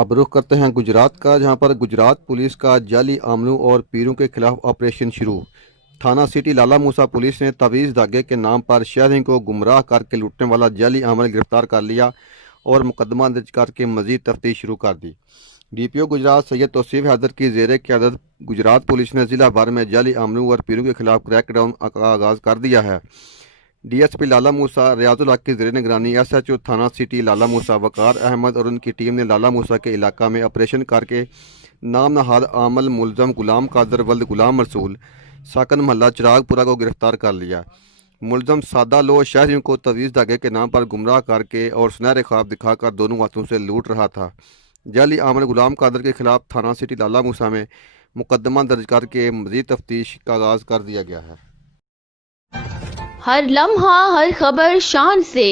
اب رخ کرتے ہیں گجرات کا، جہاں پر گجرات پولیس کا جعلی آملوں اور پیروں کے خلاف آپریشن شروع۔ تھانہ سٹی لالا موسا پولیس نے تعویذ دھاگے کے نام پر شہریوں کو گمراہ کر کے لوٹنے والا جعلی عامل گرفتار کر لیا اور مقدمہ درج کر کے مزید تفتیش شروع کر دی۔ ڈی پی او گجرات سید توصیف حیدر کی زیر قیادت گجرات پولیس نے ضلع بھر میں جعلی عاملوں اور پیروں کے خلاف کریک ڈاؤن کا آغاز کر دیا ہے۔ ڈی ایس پی لالا موسا ریاض الحق کی زیر نگرانی ایس ایچ او تھانہ سٹی لالا موسا وقار احمد اور ان کی ٹیم نے لالا موسا کے علاقہ میں آپریشن کر کے نام نہاد عامل ملزم غلام قادر ولد غلام رسول ساکن محلہ چراغ پورہ کو گرفتار کر لیا۔ ملزم سادہ لو شہریوں کو تعویذ دھاگے کے نام پر گمراہ کر کے اور سنہرے خواب دکھا کر دونوں ہاتھوں سے لوٹ رہا تھا۔ جعلی عامل غلام قادر کے خلاف تھانہ سٹی لالا موسا میں مقدمہ درج کر کے مزید تفتیش کا آغاز کر دیا گیا ہے۔ ہر لمحہ ہر خبر شان سے